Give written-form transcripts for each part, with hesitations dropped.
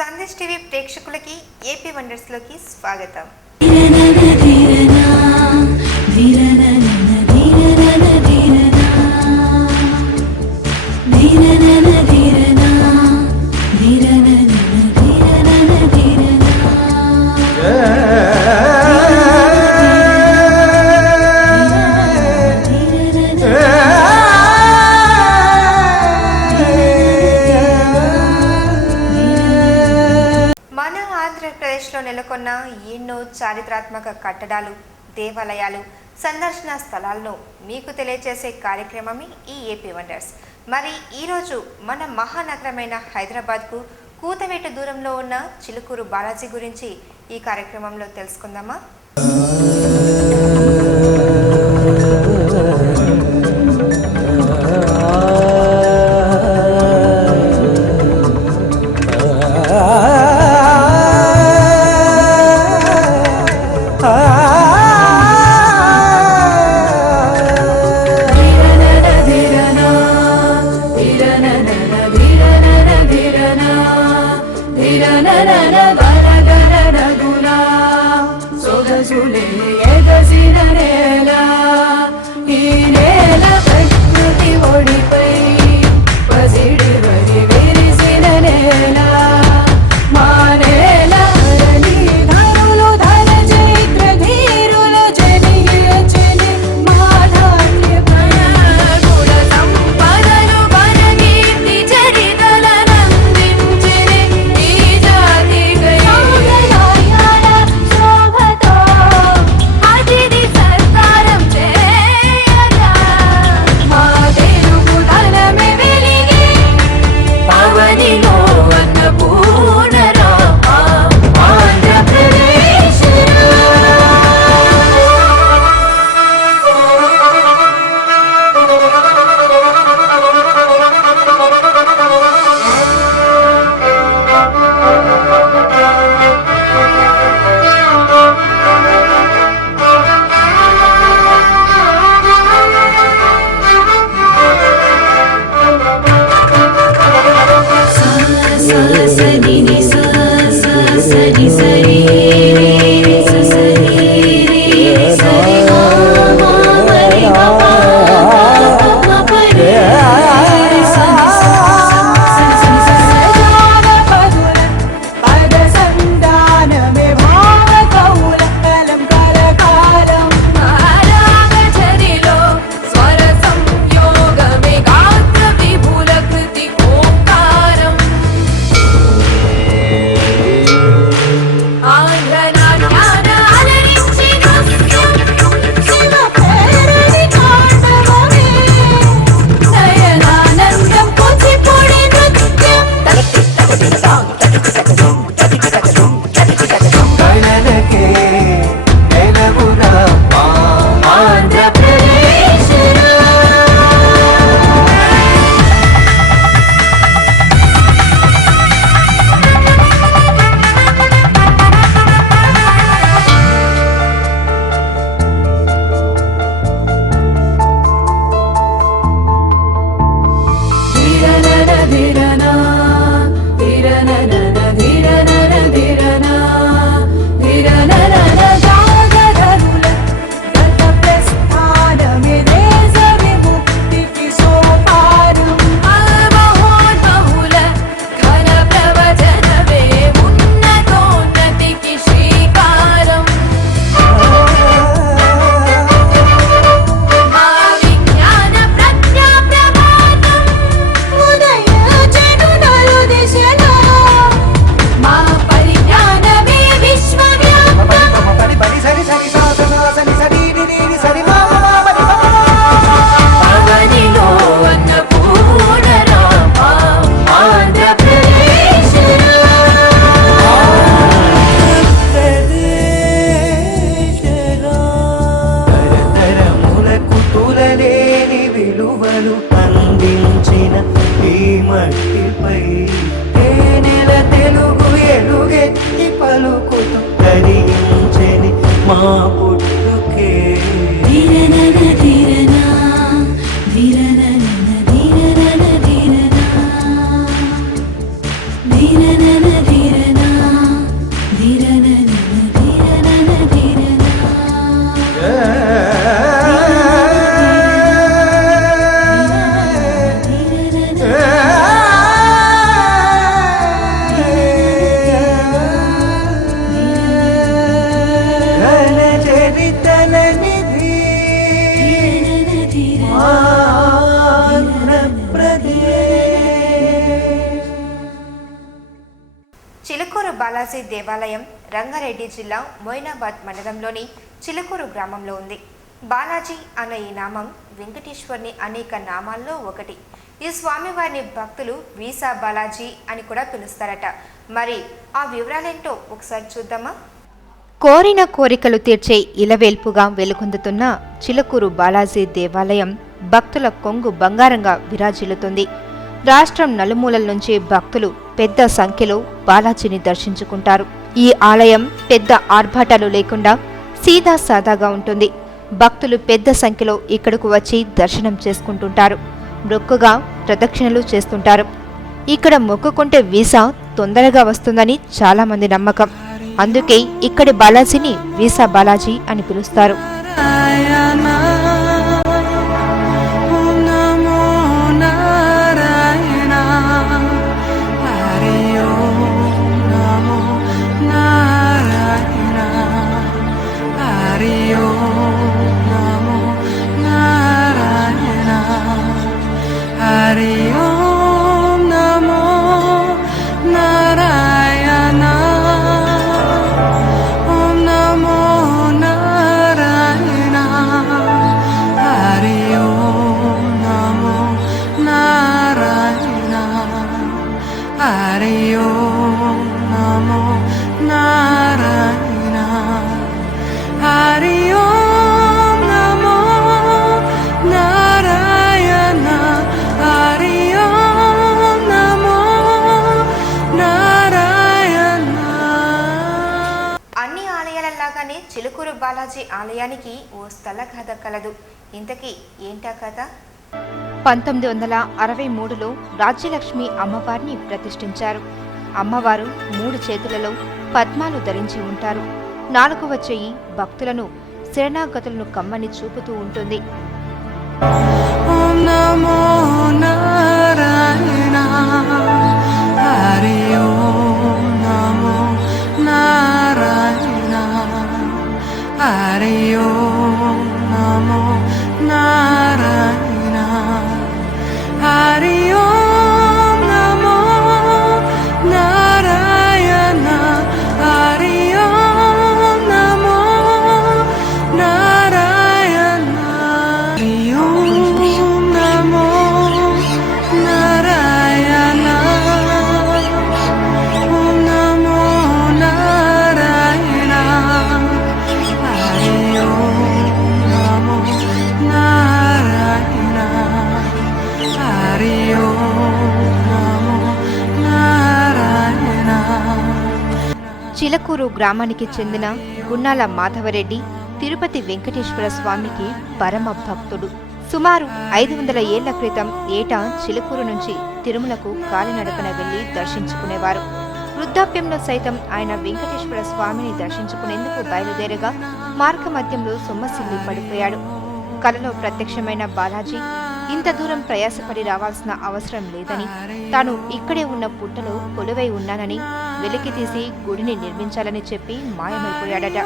Sandesh TV ప్రేక్షకులకి AP wonders లోకి స్వాగతం. ఆంధ్రప్రదేశ్లో నెలకొన్న ఎన్నో చారిత్రాత్మక కట్టడాలు, దేవాలయాలు, సందర్శన స్థలాలను మీకు తెలియజేసే కార్యక్రమమే ఈ ఏపీ వండర్స్. మరి ఈరోజు మన మహానగరమైన హైదరాబాద్కు కూతవేటు దూరంలో ఉన్న చిలుకూరు బాలాజీ గురించి ఈ కార్యక్రమంలో తెలుసుకుందామా? చిలుకూరు బాలాజీ దేవాలయం రంగారెడ్డి జిల్లా మొయినాబాద్ మండలంలోని చిలుకూరు గ్రామంలో ఉంది. బాలాజీ అన్న ఈ నామం వెంకటేశ్వర్ని అనేక నామాల్లో ఒకటి. ఈ స్వామివారిని భక్తులు వీసా బాలాజీ అని కూడా పిలుస్తారట. మరి ఆ వివరాలేంటో ఒకసారి చూద్దామా? కోరిన కోరికలు తీర్చే ఇలవేల్పుగా వెలుగొందుతున్న చిలుకూరు బాలాజీ దేవాలయం భక్తుల కొంగు బంగారంగా విరాజిల్లుతుంది. రాష్ట్రం నలుమూలల నుంచి భక్తులు పెద్ద సంఖ్యలో బాలాజీని దర్శించుకుంటారు. ఈ ఆలయం పెద్ద ఆర్భాటాలు లేకుండా సీదా సాదాగా ఉంటుంది. భక్తులు పెద్ద సంఖ్యలో ఇక్కడకు వచ్చి దర్శనం చేసుకుంటుంటారు. మొక్కుగా ప్రదక్షిణలు చేస్తుంటారు. ఇక్కడ మొక్కుకుంటే వీసా తొందరగా వస్తుందని చాలామంది నమ్మకం. అందుకే ఇక్కడి బాలాజీని వీసా బాలాజీ అని పిలుస్తారు. చిలుకూరు బాలాజీ ఆలయానికి ఓ స్థల కథ కలదు. ఇంతకీ ఏంటా కథ? 1963లో రాజ్యలక్ష్మి అమ్మవారిని ప్రతిష్ఠించారు. అమ్మవారు 3 చేతులలో పద్మాలు ధరించి ఉంటారు. 4వ చెయ్యి భక్తులను శరణాగతులను కమ్మని చూపుతూ ఉంటుంది. చిలుకూరు గ్రామానికి చెందిన గున్నాల మాధవరెడ్డి తిరుపతి వెంకటేశ్వర స్వామికి పరమ భక్తుడు. సుమారు 500 ఏళ్ల క్రితం ఏటా చిలుకూరు నుంచి తిరుమలకు కాలినడకన వెళ్లి దర్శించుకునేవారు. వృద్ధాప్యంలో సైతం ఆయన వెంకటేశ్వర స్వామిని దర్శించుకునేందుకు బయలుదేరగా మార్గమధ్యంలో సొమ్మసిల్లి పడిపోయాడు. కలలో ప్రత్యక్షమైన బాలాజీ ఇంత దూరం ప్రయాసపడి రావాల్సిన అవసరం లేదని, తాను ఇక్కడే ఉన్న పుట్టలో కొలువై ఉన్నానని వెలికి తీసి గుడిని నిర్మించాలని చెప్పి మాయమైపోయాడట.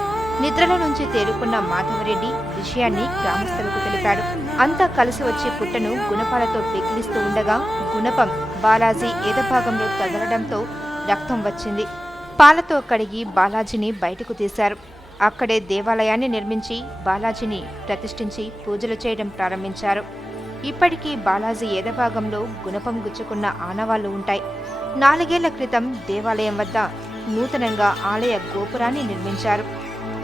నిద్రలో నుంచి తేరుకున్న మాధవరెడ్డి విషయాన్ని గ్రామస్తులకు తెలిపాడు. అంతా కలిసి వచ్చి పుట్టను గుణపాలతో పెకిలిస్తూ ఉండగా గుణపం బాలాజీ ఎదభాగంలో తగలడంతో రక్తం వచ్చింది. పాలతో కడిగి బాలాజీని బయటకు తీశారు. అక్కడే దేవాలయాన్ని నిర్మించి బాలాజీని ప్రతిష్ఠించి పూజలు చేయడం ప్రారంభించారు. ఇప్పటికీ బాలాజీ ఎదభాగంలో గుణపం గుచ్చుకున్న ఆనవాళ్లు ఉంటాయి. 4 ఏళ్ల క్రితం దేవాలయం వద్ద నూతనంగా ఆలయ గోపురాన్ని నిర్మించారు.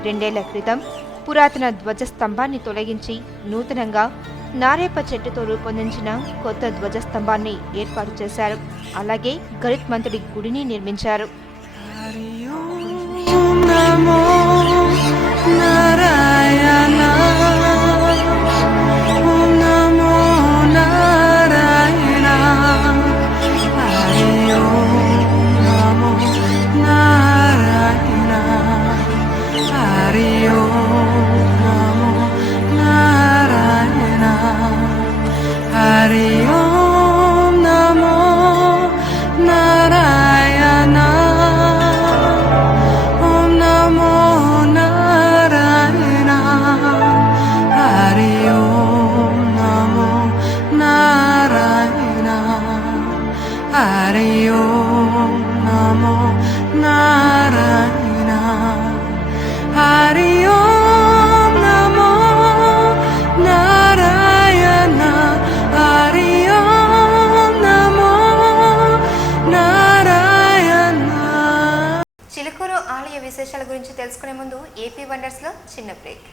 2 ఏళ్ల క్రితం పురాతన ధ్వజస్తంభాన్ని తొలగించి నూతనంగా నారేప చెట్టుతో రూపొందించిన కొత్త ధ్వజస్తంభాన్ని ఏర్పాటు చేశారు. అలాగే గరుత్మంతుడి గుడిని నిర్మించారు. Hare Om Namo గురించి తెలుసుకునే ముందు ఏపీ వండర్స్లో చిన్న బ్రేక్.